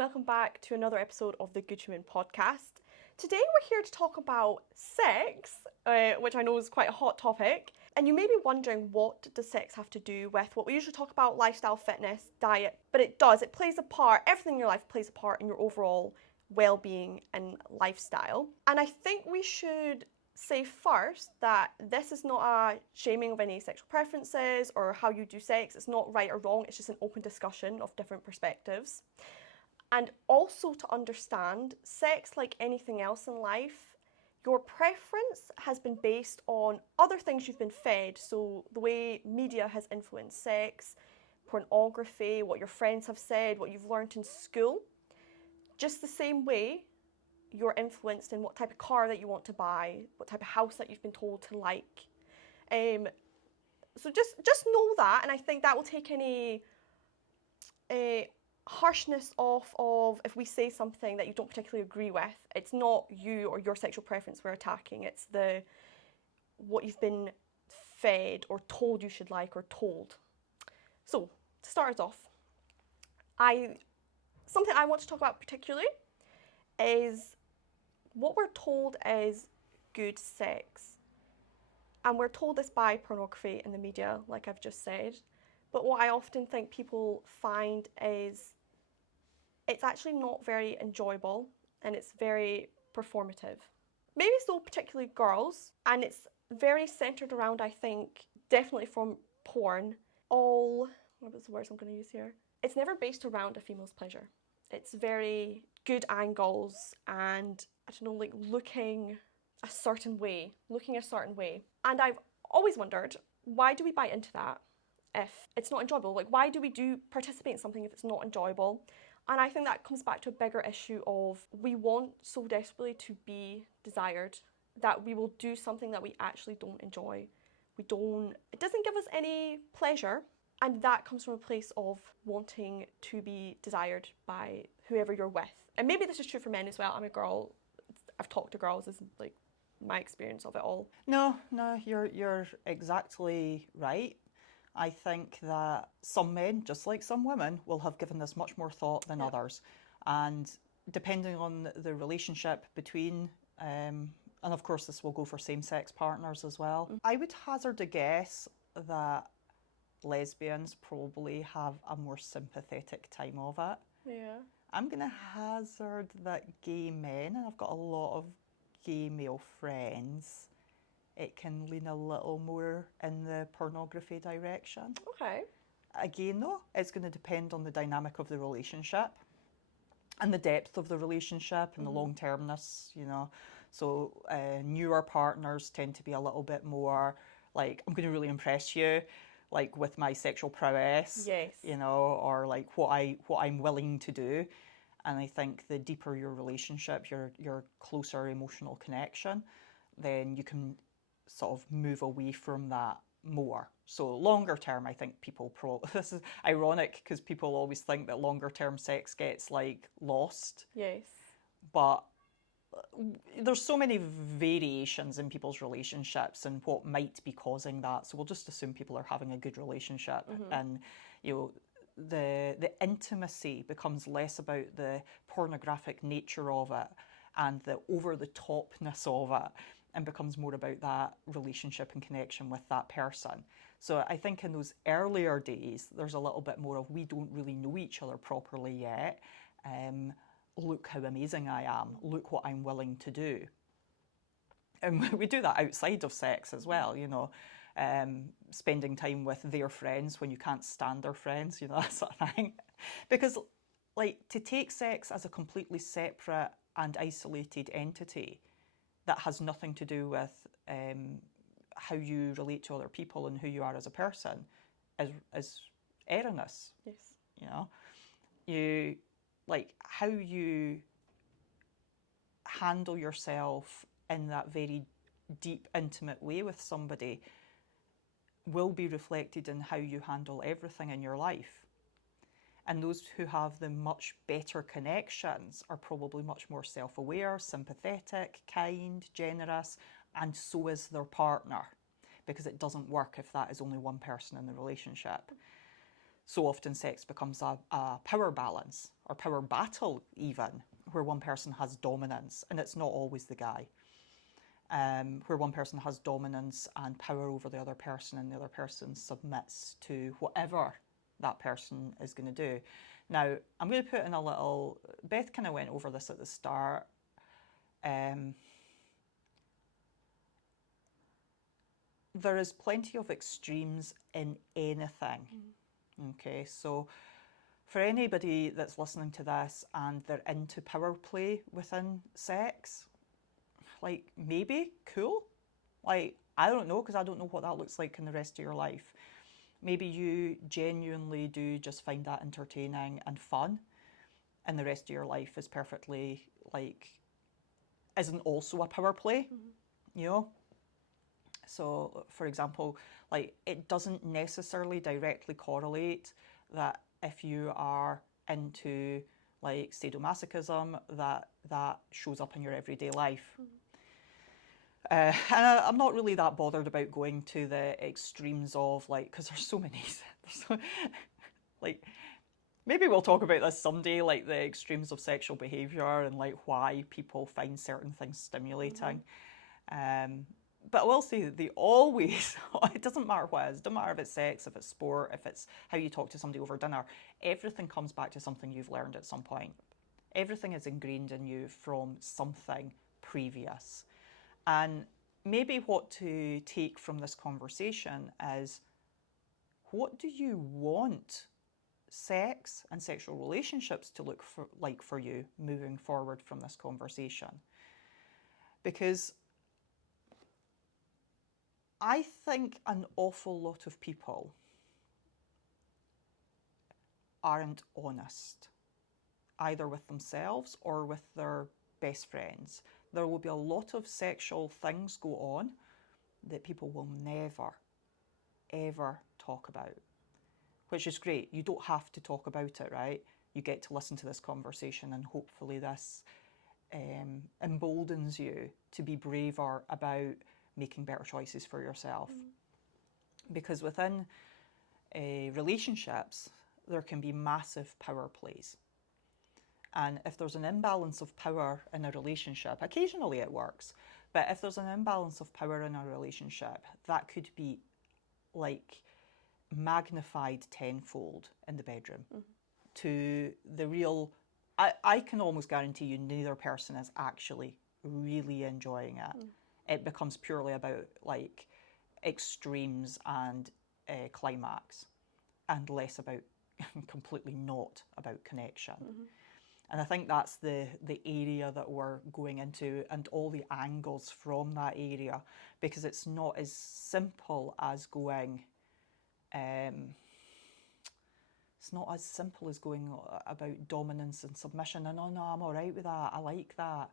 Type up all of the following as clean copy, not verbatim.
welcome back to another episode of the Detriment podcast. Today we're here to talk about sex, which I know is quite a hot topic. And you may be wondering, what does sex have to do with what we usually talk about, lifestyle, fitness, diet? But it does, it plays a part, everything in your life plays a part in your overall well-being and lifestyle. And I think we should say first that this is not a shaming of any sexual preferences or how you do sex. It's not right or wrong, it's just an open discussion of different perspectives. And also to understand, sex, like anything else in life, your preference has been based on other things you've been fed. So the way media has influenced sex, pornography, what your friends have said, what you've learned in school. Just the same way you're influenced in what type of car that you want to buy, what type of house that you've been told to like. So just know that, and I think that will take any harshness off of if we say something that you don't particularly agree with. It's not you or your sexual preference we're attacking, it's what you've been fed or told you should like or told. So, to start us off, something I want to talk about particularly is what we're told is good sex. And we're told this by pornography in the media, like I've just said. But what I often think people find is it's actually not very enjoyable and it's very performative. Maybe so, particularly girls, and it's very centered around, I think, definitely from porn, what was the words I'm going to use here? It's never based around a female's pleasure. It's very good angles and, I don't know, like looking a certain way. And I've always wondered, why do we buy into that if it's not enjoyable? Like, why do we participate in something if it's not enjoyable? And I think that comes back to a bigger issue of we want so desperately to be desired that we will do something that we actually don't enjoy. It doesn't give us any pleasure, and that comes from a place of wanting to be desired by whoever you're with. And maybe this is true for men as well. I'm a girl. I've talked to girls, is like my experience of it all. No, you're exactly right. I think that some men, just like some women, will have given this much more thought than others. And depending on the relationship between, and of course this will go for same-sex partners as well, I would hazard a guess that lesbians probably have a more sympathetic time of it. Yeah. I'm going to hazard that gay men, and I've got a lot of gay male friends, it can lean a little more in the pornography direction. Okay. Again though, it's going to depend on the dynamic of the relationship and the depth of the relationship and the long-termness, you know. So newer partners tend to be a little bit more like, I'm going to really impress you, like with my sexual prowess, yes, you know, or like what I'm willing to do. And I think the deeper your relationship, your closer emotional connection, then you can sort of move away from that more. So longer term, I think people this is ironic because people always think that longer term sex gets like lost. Yes. But there's so many variations in people's relationships and what might be causing that. So we'll just assume people are having a good relationship, and you know, the intimacy becomes less about the pornographic nature of it and the over-the-topness of it, and becomes more about that relationship and connection with that person. So I think in those earlier days, there's a little bit more of, we don't really know each other properly yet. Look how amazing I am. Look what I'm willing to do. And we do that outside of sex as well, you know. Spending time with their friends when you can't stand their friends, you know, that sort of thing. Because, like, to take sex as a completely separate and isolated entity that has nothing to do with how you relate to other people and who you are as a person is erroneous. Yes. You know, like how you handle yourself in that very deep, intimate way with somebody will be reflected in how you handle everything in your life. And those who have the much better connections are probably much more self-aware, sympathetic, kind, generous, and so is their partner, because it doesn't work if that is only one person in the relationship. so often sex becomes a power balance or power battle even, where one person has dominance, and it's not always the guy. Where one person has dominance and power over the other person, and the other person submits to whatever that person is going to do. Now, I'm going to put in a little, Beth kind of went over this at the start. There is plenty of extremes in anything. Okay, so for anybody that's listening to this and they're into power play within sex, like, maybe, cool. Like, I don't know, because I don't know what that looks like in the rest of your life. Maybe you genuinely do just find that entertaining and fun, and the rest of your life is perfectly, like, isn't also a power play, you know? So, for example, like, it doesn't necessarily directly correlate that if you are into, like, sadomasochism, that shows up in your everyday life. And I'm not really that bothered about going to the extremes of, like, because there's so many, like, maybe we'll talk about this someday, like the extremes of sexual behaviour and like why people find certain things stimulating. But I will say that they always, it doesn't matter what it is, it doesn't matter if it's sex, if it's sport, if it's how you talk to somebody over dinner, everything comes back to something you've learned at some point. Everything is ingrained in you from something previous. And maybe what to take from this conversation is, what do you want sex and sexual relationships to look like for you moving forward from this conversation? Because I think an awful lot of people aren't honest, either with themselves or with their best friends. There will be a lot of sexual things go on that people will never, ever talk about, which is great. You don't have to talk about it, right? You get to listen to this conversation, and hopefully this emboldens you to be braver about making better choices for yourself. Because within relationships, there can be massive power plays. And if there's an imbalance of power in a relationship, occasionally it works, but if there's an imbalance of power in a relationship, that could be like magnified tenfold in the bedroom to the real, I can almost guarantee you neither person is actually really enjoying it. It becomes purely about like extremes and climax, and less about, completely not about connection. And I think that's the area that we're going into, and all the angles from that area, because it's not as simple as going, it's not as simple as going about dominance and submission and, oh no, I'm all right with that, I like that.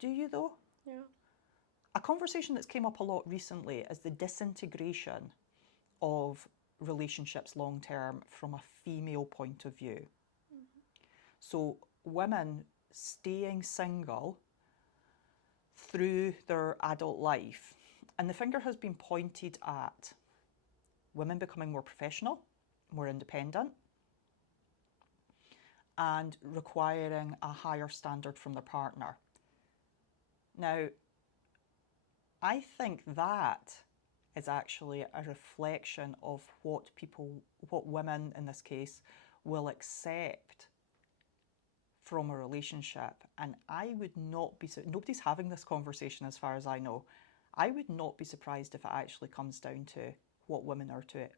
Do you though? Yeah. A conversation that's came up a lot recently is the disintegration of relationships long term from a female point of view. So women staying single through their adult life, and the finger has been pointed at women becoming more professional, more independent, and requiring a higher standard from their partner. Now, I think that is actually a reflection of what women in this case will accept from a relationship. And I would not be, nobody's having this conversation as far as I know, I would not be surprised if it actually comes down to what women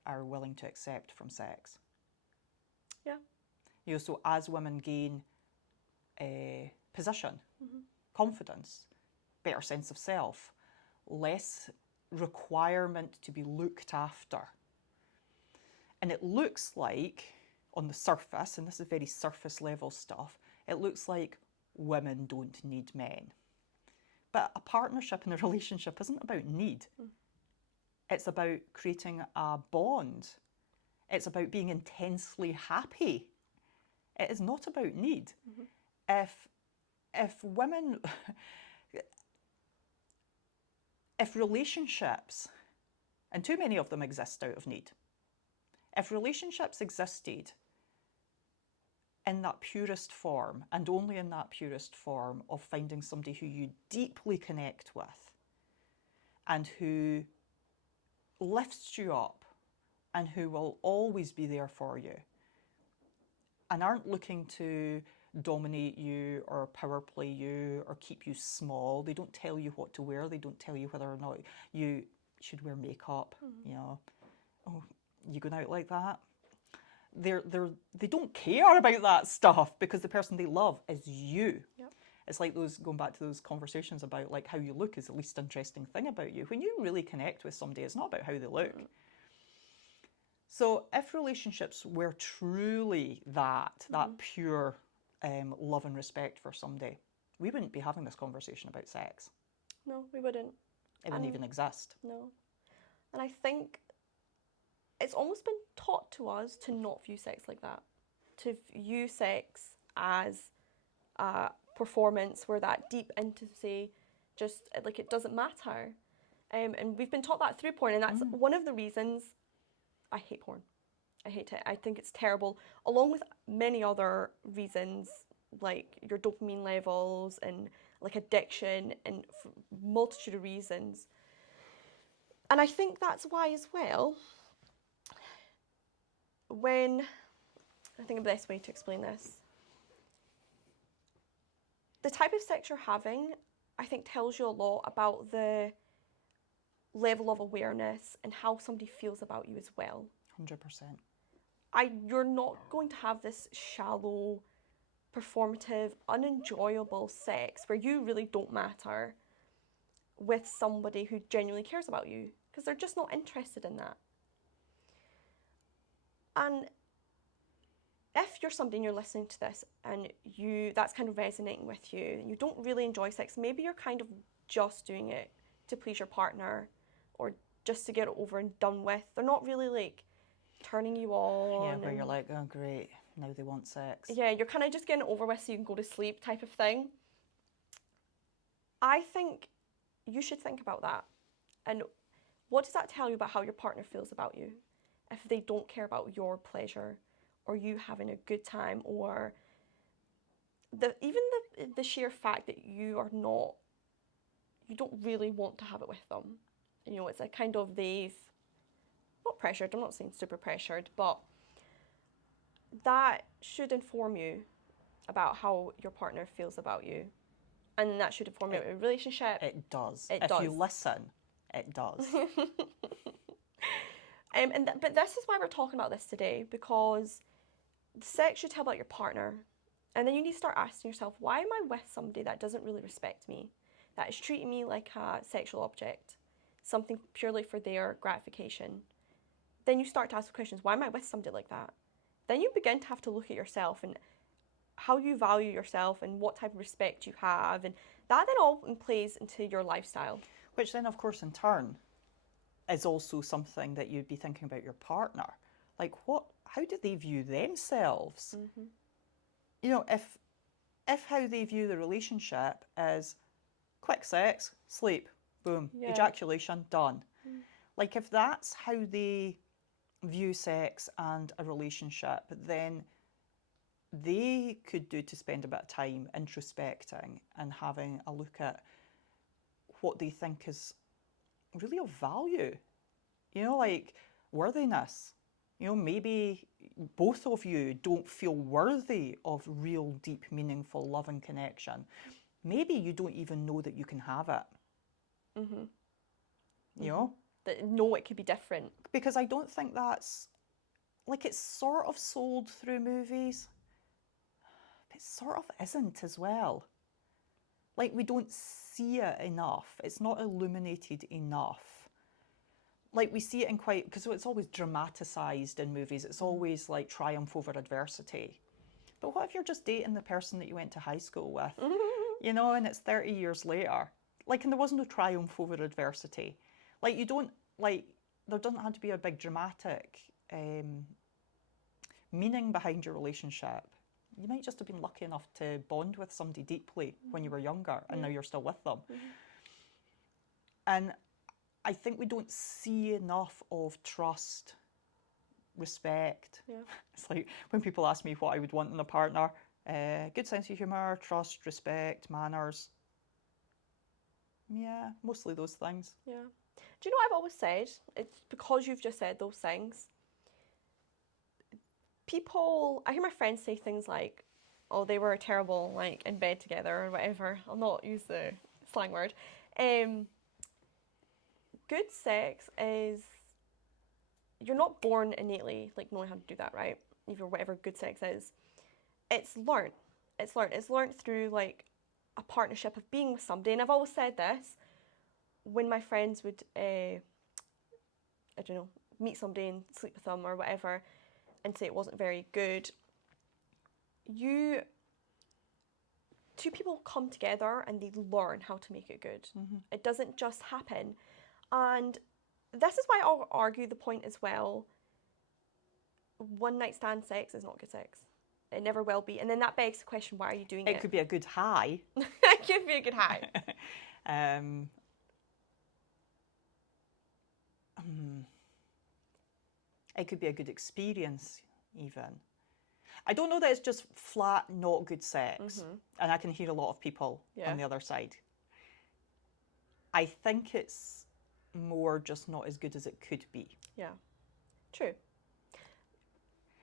are willing to accept from sex. Yeah. You know, so as women gain position, confidence, better sense of self, less requirement to be looked after. And it looks like, on the surface, and this is very surface level stuff, it looks like women don't need men. But a partnership and a relationship isn't about need. It's about creating a bond. It's about being intensely happy. It is not about need. If women, if relationships, and too many of them exist out of need, If relationships existed in that purest form, and only in that purest form of finding somebody who you deeply connect with and who lifts you up and who will always be there for you and aren't looking to dominate you or power play you or keep you small. They don't tell you what to wear. They don't tell you whether or not you should wear makeup. You know, oh, you going out like that? They don't care about that stuff because the person they love is you. Yep. It's like going back to those conversations about like how you look is the least interesting thing about you. When you really connect with somebody, it's not about how they look. So if relationships were truly that pure love and respect for somebody, we wouldn't be having this conversation about sex. No, we wouldn't. It wouldn't even exist. No. And I think it's almost been taught to us to not view sex like that. To view sex as a performance where that deep intimacy just, like, it doesn't matter. And we've been taught that through porn, and that's one of the reasons I hate porn. I hate it. I think it's terrible, along with many other reasons, like your dopamine levels and like addiction and multitude of reasons. And I think that's why as well, when, I think the best way to explain this, the type of sex you're having, I think tells you a lot about the level of awareness and how somebody feels about you as well. 100%. You're not going to have this shallow, performative, unenjoyable sex where you really don't matter with somebody who genuinely cares about you, because they're just not interested in that. And if you're somebody and you're listening to this and that's kind of resonating with you, and you don't really enjoy sex, maybe you're kind of just doing it to please your partner or just to get it over and done with. They're not really like turning you on. Yeah, where you're like, oh great, now they want sex. Yeah, you're kind of just getting it over with so you can go to sleep type of thing. I think you should think about that. And what does that tell you about how your partner feels about you? If they don't care about your pleasure or you having a good time, or even the sheer fact that you don't really want to have it with them. You know, it's a kind of, they've not pressured, I'm not saying super pressured, but that should inform you about how your partner feels about you. And that should inform your relationship. It does. If you listen, it does. But this is why we're talking about this today, because sex should tell about your partner. And then you need to start asking yourself, why am I with somebody that doesn't really respect me? That is treating me like a sexual object, something purely for their gratification. Then you start to ask questions, why am I with somebody like that? Then you begin to have to look at yourself and how you value yourself and what type of respect you have. And that then all plays into your lifestyle. Which then, of course, in turn, is also something that you'd be thinking about your partner. Like, how do they view themselves? Mm-hmm. You know, if how they view the relationship is quick sex, sleep, boom, ejaculation, done. Like, if that's how they view sex and a relationship, then they could do to spend a bit of time introspecting and having a look at what they think is really of value. You know, like worthiness. You know, maybe both of you don't feel worthy of real, deep, meaningful love and connection. Maybe you don't even know that you can have it. Mm-hmm. You know? No, it could be different. Because I don't think that's, like, it's sort of sold through movies, but it sort of isn't as well. Like, we don't see it enough. It's not illuminated enough. Like, we see it in quite, because it's always dramatised in movies. It's always like triumph over adversity. But what if you're just dating the person that you went to high school with? You know, and it's 30 years later. Like, and there was no triumph over adversity. Like, you don't, like, there doesn't have to be a big dramatic meaning behind your relationship. You might just have been lucky enough to bond with somebody deeply when you were younger, and now you're still with them. And I think we don't see enough of trust respect. Yeah. It's like when people ask me what I would want in a partner, good sense of humour, trust, respect, manners. Yeah, mostly those things. Yeah. Do you know what I've always said? It's because you've just said those things. I hear my friends say things like, oh, they were terrible, like, in bed together or whatever. I'll not use the slang word. Good sex is, you're not born innately, like, knowing how to do that, right? Either whatever good sex is. It's learned. It's learned. It's learned through, like, a partnership of being with somebody. And I've always said this, when my friends would, I don't know, meet somebody and sleep with them or whatever, and say it wasn't very good, two people come together and they learn how to make it good. Mm-hmm. It doesn't just happen. And this is why I'll argue the point as well, one night stand sex is not good sex. It never will be. And then that begs the question, why are you doing it? It could be a good high. It could be a good high. It could be a good experience, even. I don't know that it's just flat not good sex, and I can hear a lot of people on the other side. I think it's more just not as good as it could be. Yeah, true.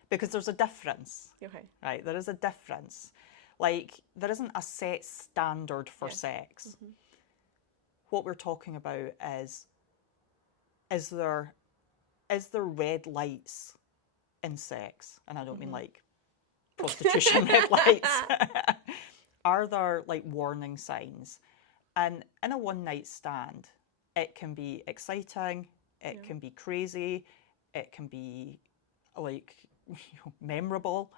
Because there's a difference. Okay. Right, there is a difference. Like, there isn't a set standard for sex. What we're talking about is there red lights in sex? And I don't mean like prostitution red lights. Are there like warning signs? And in a one night stand, it can be exciting, it can be crazy, it can be like memorable.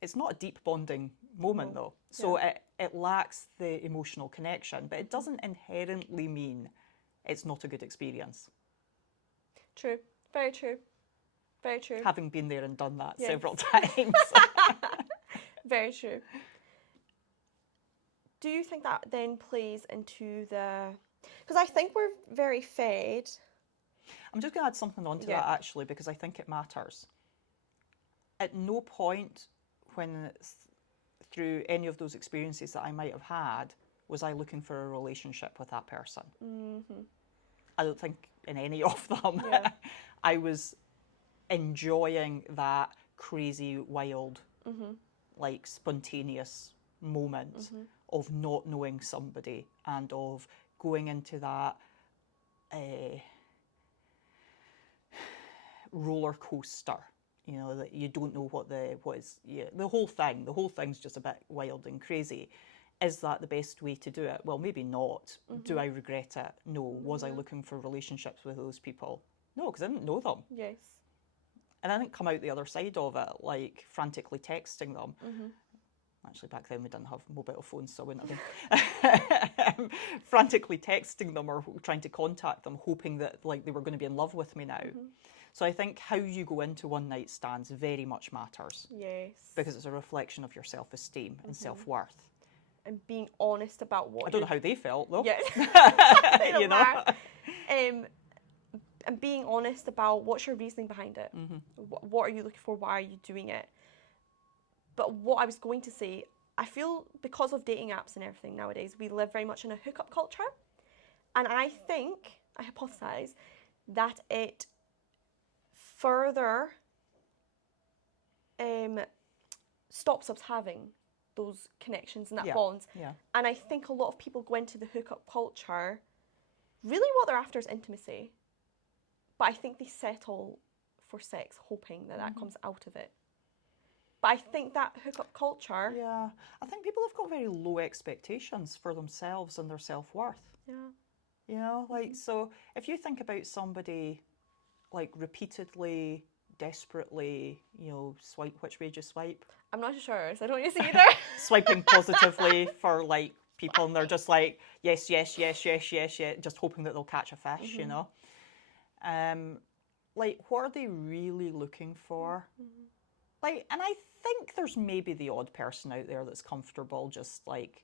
It's not a deep bonding moment though. So it lacks the emotional connection, but it doesn't inherently mean it's not a good experience. True. Very true. Very true. Having been there and done that several times. Very true. Do you think that then plays into because I think we're very fed. I'm just going to add something onto that actually, because I think it matters. At no point through any of those experiences that I might have had, was I looking for a relationship with that person. I don't think in any of them. I was enjoying that crazy, wild, like spontaneous moment of not knowing somebody and of going into that roller coaster, you know, that you don't know the whole thing's just a bit wild and crazy. Is that the best way to do it? Well, maybe not. Do I regret it? No. Was I looking for relationships with those people? No, because I didn't know them. Yes. And I didn't come out the other side of it, like frantically texting them. Actually, back then we didn't have mobile phones, so I wouldn't have been frantically texting them or trying to contact them, hoping that like they were going to be in love with me now. So I think how you go into one night stands very much matters. Yes. Because it's a reflection of your self-esteem and self-worth. And being honest about what I don't know how they felt though. Yeah. You know. And being honest about what's your reasoning behind it. What are you looking for? Why are you doing it? But what I was going to say, I feel because of dating apps and everything nowadays, we live very much in a hookup culture. And I hypothesize that it further stops us having those connections and that bonds. And I think a lot of people go into the hookup culture, really what they're after is intimacy. But I think they settle for sex, hoping that that comes out of it. But I think that hookup culture... Yeah, I think people have got very low expectations for themselves and their self-worth. Yeah. You know, like, so if you think about somebody, like, repeatedly, desperately, you know, swipe, which way do you swipe? I'm not sure, so I don't use it either. Swiping positively for, like, people, and they're just like, yes, yes, yes, yes, yes, yes, just hoping that they'll catch a fish, you know? Like, what are they really looking for? Like, and I think there's maybe the odd person out there that's comfortable just, like,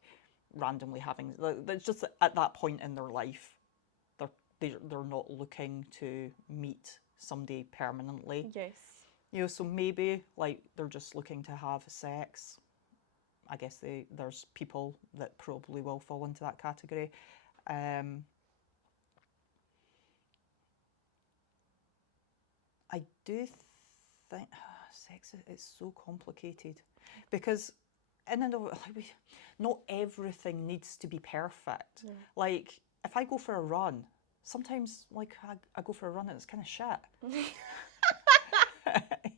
randomly having, that's just at that point in their life, they're not looking to meet somebody permanently. Yes. You know, so maybe like they're just looking to have sex. I guess there's people that probably will fall into that category. I do think sex is so complicated because in and of like not everything needs to be perfect. No. Like if I go for a run, sometimes like I go for a run and it's kind of shit.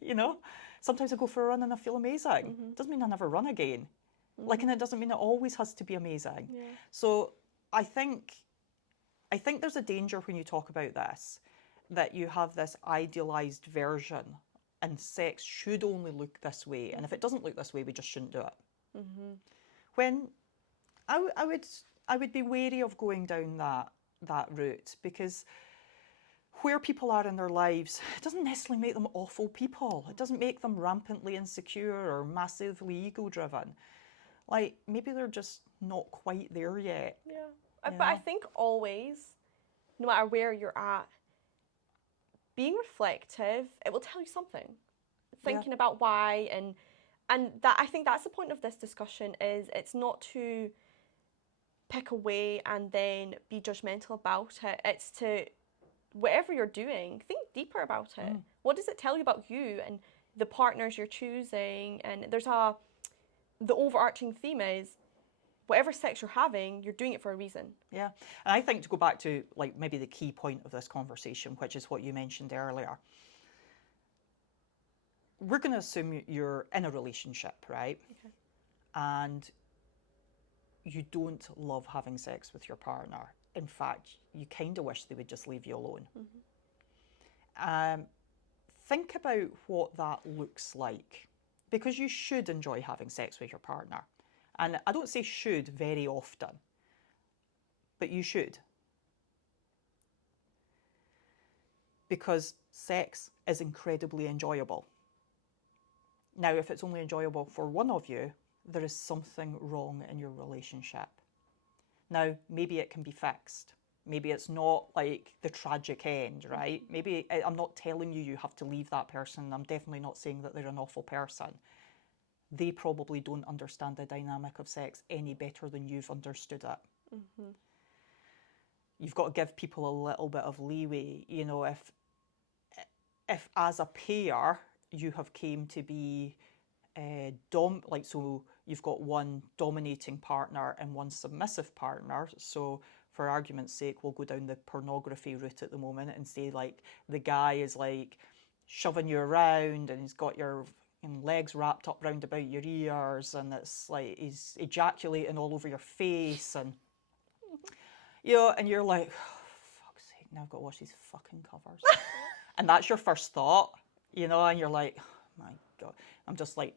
You know, sometimes I go for a run and I feel amazing. Doesn't mean I never run again. Like, and it doesn't mean it always has to be amazing. Yeah. So I think there's a danger when you talk about this, that you have this idealized version and sex should only look this way. And if it doesn't look this way, we just shouldn't do it. When I would be wary of going down that route, because where people are in their lives, it doesn't necessarily make them awful people. It doesn't make them rampantly insecure or massively ego-driven. Like, maybe they're just not quite there yet. Yeah. But I think always, no matter where you're at, being reflective, it will tell you something. Thinking about why, and that, I think that's the point of this discussion, is it's not to pick away and then be judgmental about it. It's to, whatever you're doing, think deeper about it. What does it tell you about you and the partners you're choosing? And the overarching theme is, whatever sex you're having, you're doing it for a reason. Yeah. And I think to go back to like maybe the key point of this conversation, which is what you mentioned earlier. We're going to assume you're in a relationship, right? Okay. And you don't love having sex with your partner. In fact, you kind of wish they would just leave you alone. Think about what that looks like, because you should enjoy having sex with your partner. And I don't say should very often, but you should. Because sex is incredibly enjoyable. Now, if it's only enjoyable for one of you, there is something wrong in your relationship. Now, maybe it can be fixed. Maybe it's not like the tragic end, right? Maybe I'm not telling you have to leave that person. I'm definitely not saying that they're an awful person. They probably don't understand the dynamic of sex any better than you've understood it. You've got to give people a little bit of leeway. You know, if as a pair you have came to be so you've got one dominating partner and one submissive partner. So for argument's sake, we'll go down the pornography route at the moment and say like the guy is like shoving you around and he's got your legs wrapped up round about your ears, and it's like he's ejaculating all over your face, and you know, and you're like, oh, fuck's sake, now I've got to watch these fucking covers. And that's your first thought, you know, and you're like, oh my God, I'm just like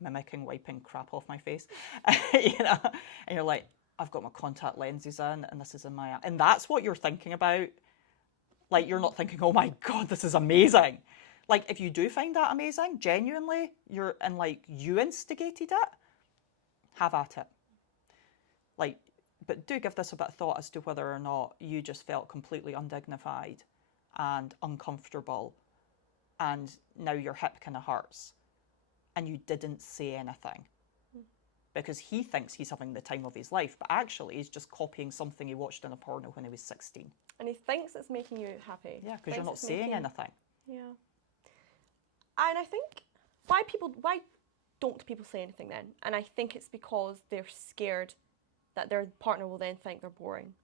mimicking wiping crap off my face, you know, and you're like, I've got my contact lenses in and this is in my eye. And that's what you're thinking about. Like, you're not thinking, oh my God, this is amazing. Like, if you do find that amazing, genuinely, you instigated it, have at it. Like, but do give this a bit of thought as to whether or not you just felt completely undignified and uncomfortable, and now your hip kind of hurts, and you didn't say anything. Because he thinks he's having the time of his life, but actually he's just copying something he watched in a porno when he was 16. And he thinks it's making you happy. Yeah, because you're not saying anything. Yeah. And I think, why don't people say anything then? And I think it's because they're scared that their partner will then think they're boring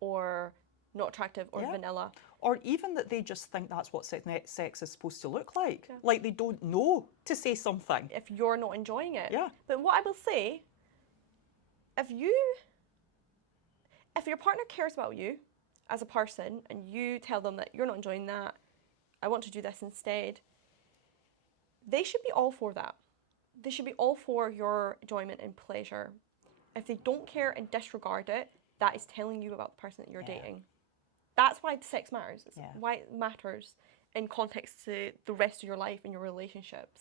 or not attractive or vanilla. Or even that they just think that's what sex is supposed to look like. Yeah. Like they don't know to say something. If you're not enjoying it. Yeah. But what I will say, if your partner cares about you as a person and you tell them that you're not enjoying that, I want to do this instead, they should be all for that. They should be all for your enjoyment and pleasure. If they don't care and disregard it, that is telling you about the person that you're dating. That's why sex matters. It's why it matters in context to the rest of your life and your relationships.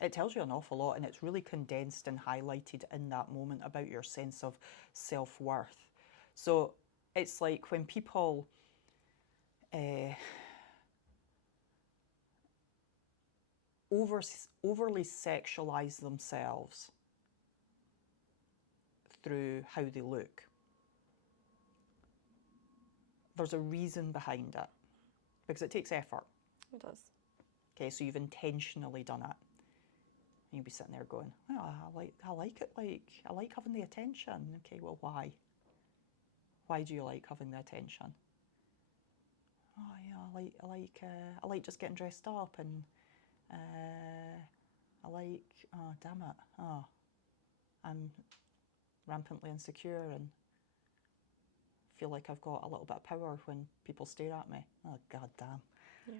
It tells you an awful lot, and it's really condensed and highlighted in that moment about your sense of self-worth. So it's like when people overly sexualize themselves through how they look. There's a reason behind it, because it takes effort. It does. Okay, so you've intentionally done it. And you'll be sitting there going, oh, I like it, I like having the attention. Okay, well, why? Why do you like having the attention? Oh yeah, I like just getting dressed up, and I like, oh damn it, oh, I'm rampantly insecure and feel like I've got a little bit of power when people stare at me. Oh god damn. Yeah.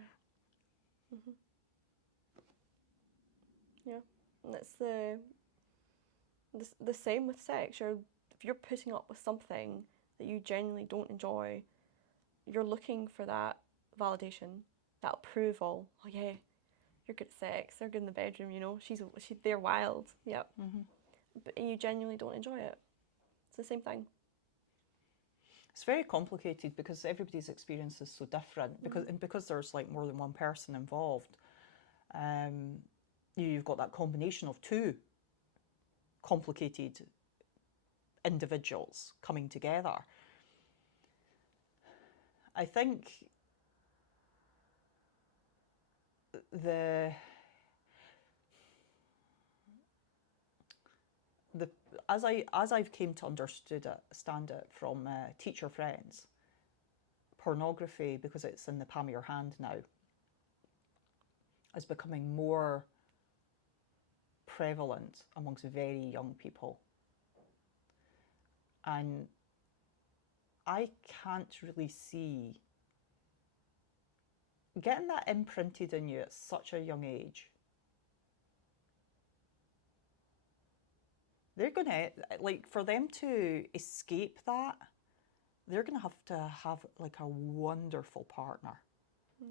Yeah, and it's the same with sex. If you're putting up with something that you genuinely don't enjoy, you're looking for that validation, that approval. Oh yeah, you're good at sex. They're good in the bedroom. They're wild. Yep. But you genuinely don't enjoy it. It's the same thing. It's very complicated because everybody's experience is so different. Because there's like more than one person involved. You've got that combination of two complicated individuals coming together. I think as I've came to understand it from teacher friends, pornography, because it's in the palm of your hand now, is becoming more prevalent amongst very young people. And I can't really see getting that imprinted in you at such a young age. They're going to, like, for them to escape that, they're going to have like a wonderful partner. Yeah.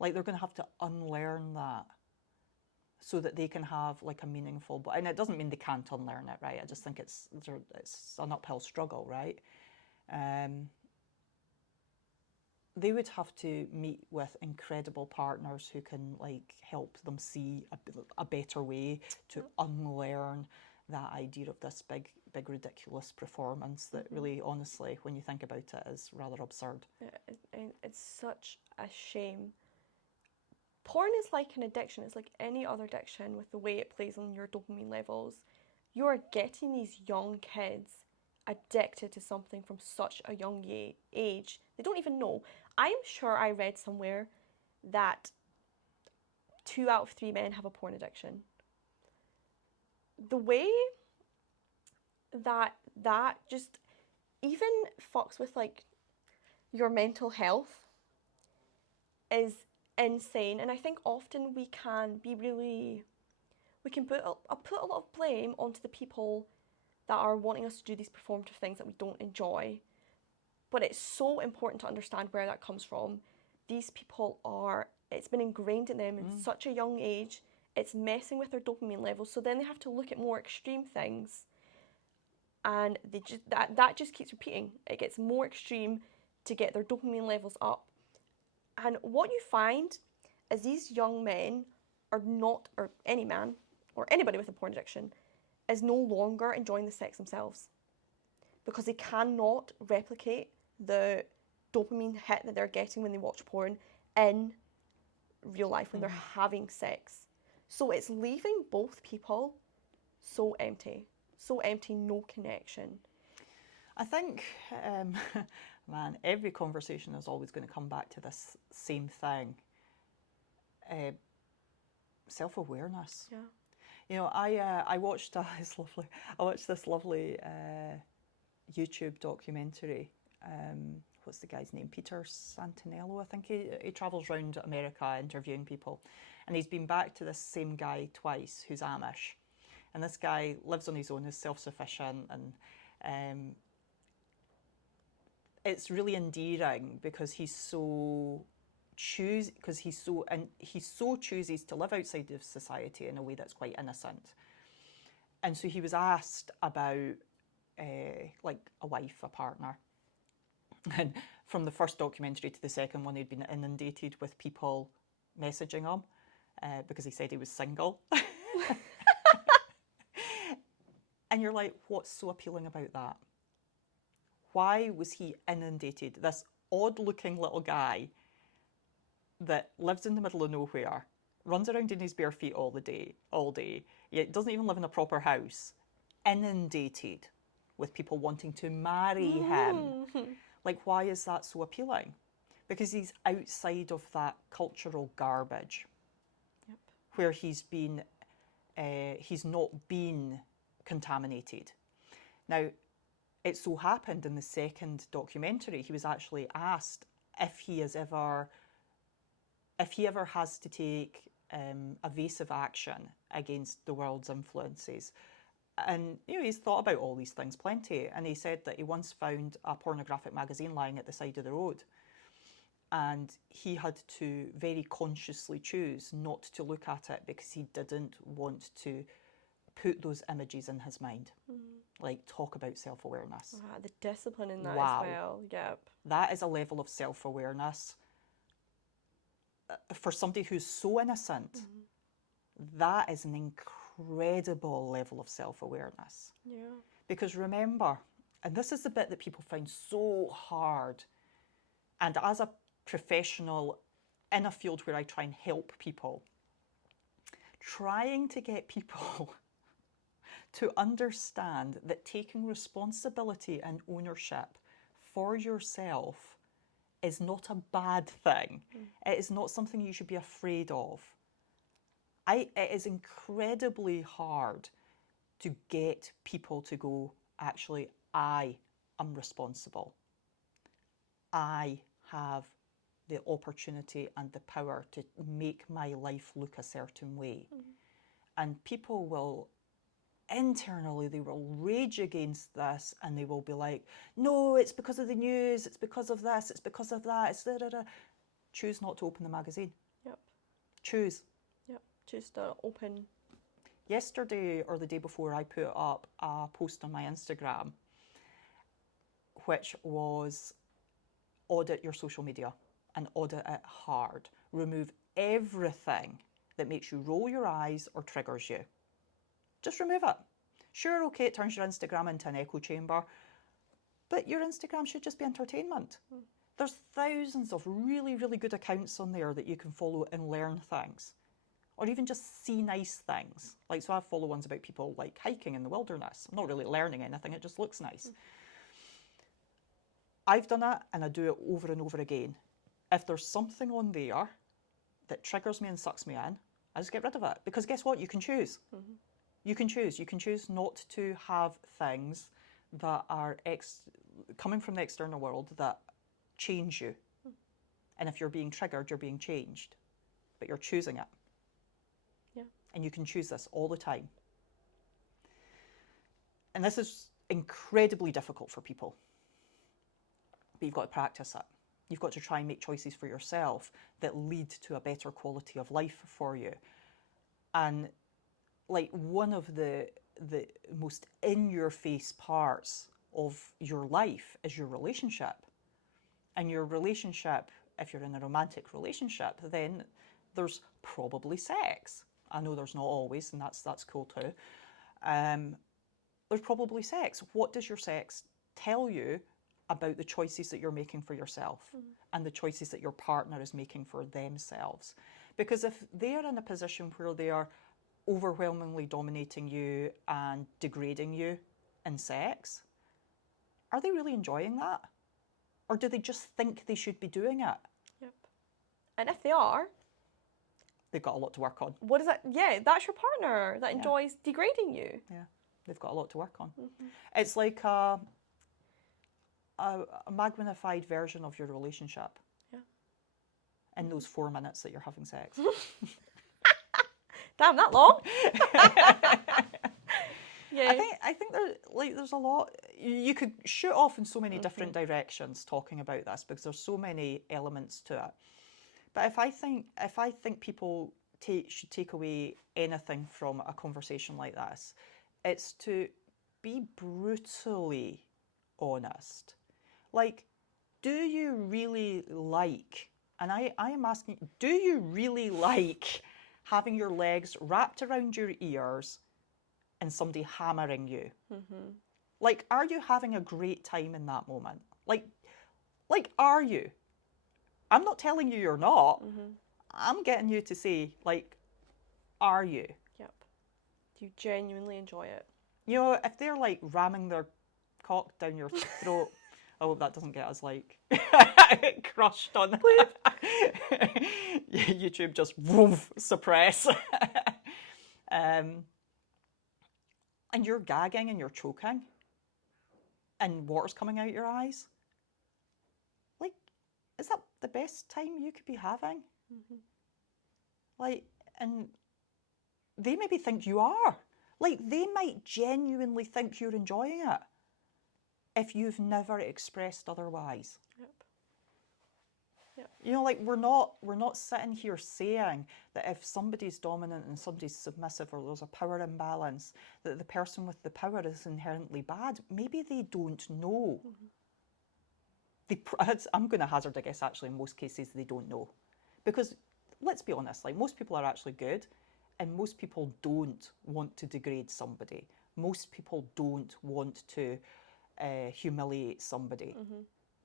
Like, they're going to have to unlearn that so that they can have like a meaningful, and it doesn't mean they can't unlearn it, right? I just think it's an uphill struggle, right? They would have to meet with incredible partners who can like help them see a better way to unlearn that idea of this big ridiculous performance that really, honestly, when you think about it, is rather absurd. It's such a shame. Porn is like an addiction. It's like any other addiction with the way it plays on your dopamine levels. You are getting these young kids addicted to something from such a young age. They don't even know. I'm sure I read somewhere that 2 out of 3 men have a porn addiction. The way that just even fucks with like your mental health is insane. And I think often we can put a lot of blame onto the people that are wanting us to do these performative things that we don't enjoy. But it's so important to understand where that comes from. These people it's been ingrained in them in such a young age. It's messing with their dopamine levels. So then they have to look at more extreme things. And that just keeps repeating. It gets more extreme to get their dopamine levels up. And what you find is these young men or any man or anybody with a porn addiction is no longer enjoying the sex themselves because they cannot replicate the dopamine hit that they're getting when they watch porn in real life when they're having sex. So it's leaving both people so empty, no connection. I think, man, every conversation is always going to come back to this same thing. Self-awareness. Yeah. You know, I watched this lovely YouTube documentary. What's the guy's name? Peter Santinello, I think. He travels around America interviewing people, and he's been back to this same guy twice, who's Amish, and this guy lives on his own, is self-sufficient, and it's really endearing because he so chooses to live outside of society in a way that's quite innocent. And so he was asked about like a wife, a partner. And from the first documentary to the second one, he'd been inundated with people messaging him because he said he was single. And you're like, what's so appealing about that? Why was he inundated? This odd-looking little guy that lives in the middle of nowhere, runs around in his bare feet all day, yet doesn't even live in a proper house, inundated with people wanting to marry him. Like, why is that so appealing? Because he's outside of that cultural garbage. Yep. Where he's not been contaminated. Now, it so happened in the second documentary, he was actually asked if he ever has to take evasive action against the world's influences. And he's thought about all these things plenty. And he said that he once found a pornographic magazine lying at the side of the road. And he had to very consciously choose not to look at it because he didn't want to put those images in his mind. Like, talk about self-awareness. The discipline in that Wow. as well. Yep. That is a level of self-awareness. For somebody who's so innocent, that is an incredible level of self-awareness. Yeah. Because remember, and this is the bit that people find so hard, and as a professional in a field where I try and help people, trying to get people to understand that taking responsibility and ownership for yourself is not a bad thing. It is not something you should be afraid of. It is incredibly hard to get people to go, actually, I am responsible. I have the opportunity and the power to make my life look a certain way. And people will internally, they will rage against this, and they will be like, no, it's because of the news, it's because of this, it's because of that, it's da-da-da. Choose not to open the magazine. Yep. Choose. Yep. Just open. Yesterday or the day before, I put up a post on my Instagram which was audit your social media and audit it hard. Remove everything that makes you roll your eyes or triggers you. Just remove it. Sure, okay, it turns your Instagram into an echo chamber, but your Instagram should just be entertainment. There's thousands of really, really good accounts on there that you can follow and learn things, or even just see nice things. Like, so I follow ones about people like hiking in the wilderness. I'm not really learning anything, it just looks nice. I've done it, and I do it over and over again. If there's something on there that triggers me and sucks me in, I just get rid of it. Because guess what? You can choose. You can choose. You can choose not to have things that are coming from the external world that change you. And if you're being triggered, you're being changed. But you're choosing it. Yeah. And you can choose this all the time. And this is incredibly difficult for people. But you've got to practice it. You've got to try and make choices for yourself that lead to a better quality of life for you. And like, one of the most in-your-face parts of your life is your relationship. And your relationship, if you're in a romantic relationship, then there's probably sex. I know there's not always, and that's cool too. There's probably sex. What does your sex tell you about the choices that you're making for yourself and the choices that your partner is making for themselves? Because if they're in a position where they are overwhelmingly dominating you and degrading you in sex, are they really enjoying that? Or do they just think they should be doing it? Yep. And if they are, they've got a lot to work on. what is that? Yeah, that's your partner that enjoys degrading you. Yeah, they've got a lot to work on. It's like a magnified version of your relationship. Yeah. In those 4 minutes that you're having sex. Damn, that long? Yeah. I think there's a lot. You could shoot off in so many different directions talking about this, because there's so many elements to it. But if I think people should take away anything from a conversation like this, it's to be brutally honest. Like, do you really like, and I am asking, do you really like having your legs wrapped around your ears and somebody hammering you. Like, are you having a great time in that moment? Like, are you? I'm not telling you you're not. I'm getting you to say, like, are you? Yep. Do you genuinely enjoy it? You know, if they're like ramming their cock down your throat, I hope that doesn't get us like crushed on YouTube. Just woof, suppress. And you're gagging and you're choking, and water's coming out your eyes. Like, is that the best time you could be having? Like, and they maybe think you are. Like, they might genuinely think you're enjoying it if you've never expressed otherwise. Yep. You know, like, we're not sitting here saying that if somebody's dominant and somebody's submissive, or there's a power imbalance, that the person with the power is inherently bad. Maybe they don't know. I'm going to hazard a guess, actually, in most cases, they don't know. Because, let's be honest, like, most people are actually good, and most people don't want to degrade somebody. Most people don't want to humiliate somebody.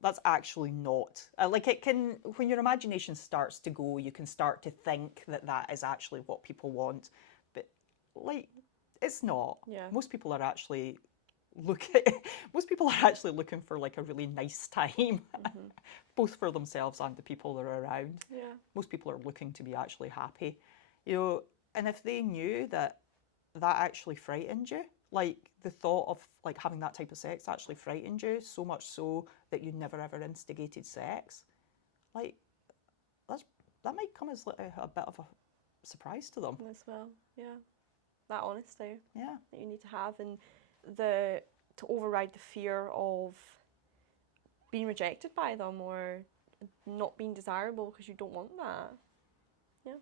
That's actually not. Like, it can, when your imagination starts to go, you can start to think that that is actually what people want. But, like, it's not. Yeah. Most people are actually looking for like a really nice time, both for themselves and the people that are around. Yeah. Most people are looking to be actually happy, you know. And if they knew that that actually frightened you, like the thought of like having that type of sex actually frightened you so much so that you never ever instigated sex, like that might come as like a bit of a surprise to them. As well, yeah. That honesty, Yeah, that you need to have, and to override the fear of being rejected by them or not being desirable because you don't want that. Yeah.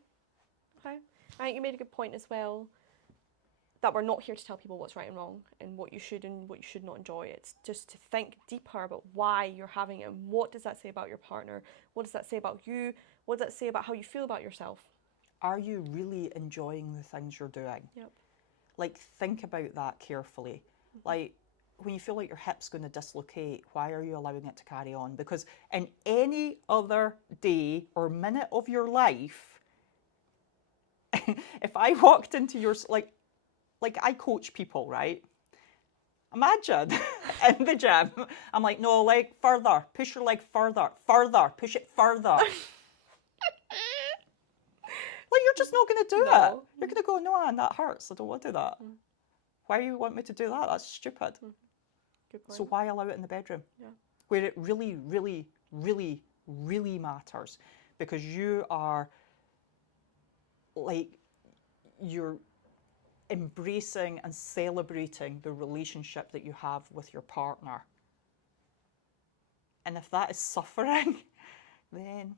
Okay. I think you made a good point as well, that we're not here to tell people what's right and wrong and what you should and what you should not enjoy. It's just to think deeper about why you're having it and what does that say about your partner? What does that say about you? What does that say about how you feel about yourself? Are you really enjoying the things you're doing? Yep. Like, think about that carefully. Like, when you feel like your hip's going to dislocate, why are you allowing it to carry on? Because in any other day or minute of your life, if I walked into your, like I coach people, right? Imagine in the gym, I'm like, no, leg further, push your leg further, push it further. Like, you're just not going to do it. You're going to go, no, Anne, that hurts. I don't want to do that. Why do you want me to do that? That's stupid. Good point. So why allow it in the bedroom? Yeah. Where it really, really, really, really matters. Because you are, like, you're embracing and celebrating the relationship that you have with your partner. And if that is suffering, then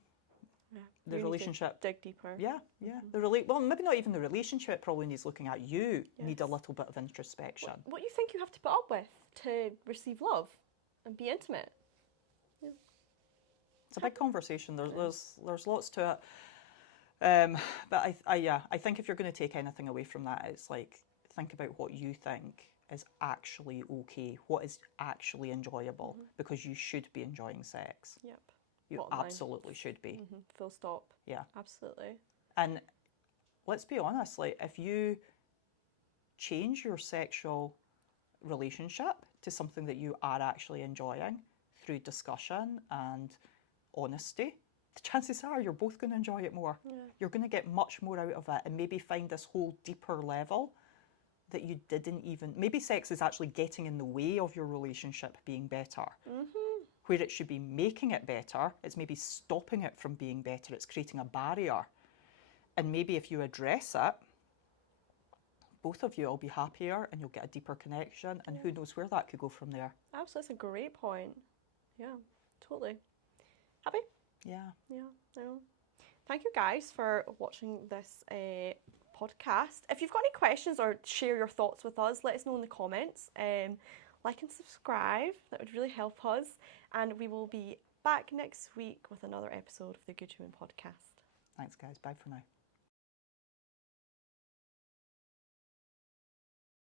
the relationship, dig deeper. yeah. Well, maybe not even the relationship probably needs looking at. You need a little bit of introspection. What do you think you have to put up with to receive love and be intimate? Yeah. It's a big conversation. There's lots to it. But I think if you're going to take anything away from that, it's like, think about what you think is actually okay, what is actually enjoyable, because you should be enjoying sex. Yep. You Bottom absolutely line. should be. Full stop. Yeah. Absolutely. And let's be honest, like, if you change your sexual relationship to something that you are actually enjoying through discussion and honesty, the chances are you're both going to enjoy it more. Yeah. You're going to get much more out of it and maybe find this whole deeper level that you didn't even... Maybe sex is actually getting in the way of your relationship being better. Where it should be making it better, it's maybe stopping it from being better. It's creating a barrier. And maybe if you address it, both of you will be happier and you'll get a deeper connection, and who knows where that could go from there. Absolutely, that's a great point. Yeah, totally. Happy? Yeah. Yeah, no. Thank you guys for watching this podcast. If you've got any questions or share your thoughts with us, let us know in the comments. Like and subscribe, that would really help us. And we will be back next week with another episode of the Good Human Podcast. Thanks, guys. Bye for now.